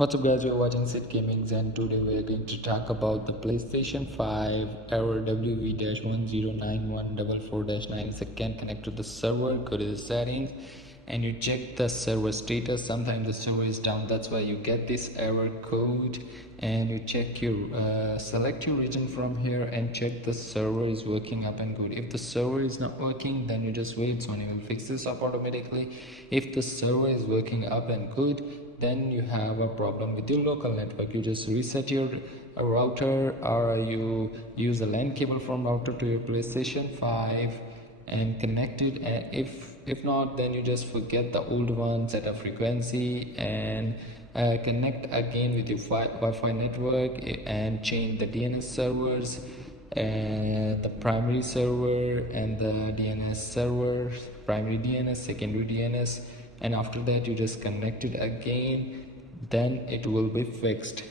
What's up guys, you're watching Sid Gaming and today we are going to talk about the PlayStation 5 error WV-109144-9. If it can't connect to the server, go to the settings and you check the server status. Sometimes the server is down, that's why you get this error code, and you check your select your region from here and check the server is working up and good. If the server is not working, then you just wait, Sony will fix this up automatically. If the server is working up and good, then you have a problem with your local network. You just reset your router, or you use a LAN cable from router to your PlayStation 5 and connect it, and if not, then you just forget the old one, set a frequency and connect again with your Wi-Fi network and change the DNS servers, the primary server and the DNS server, primary DNS, secondary DNS, and after that you just connect it again, then it will be fixed.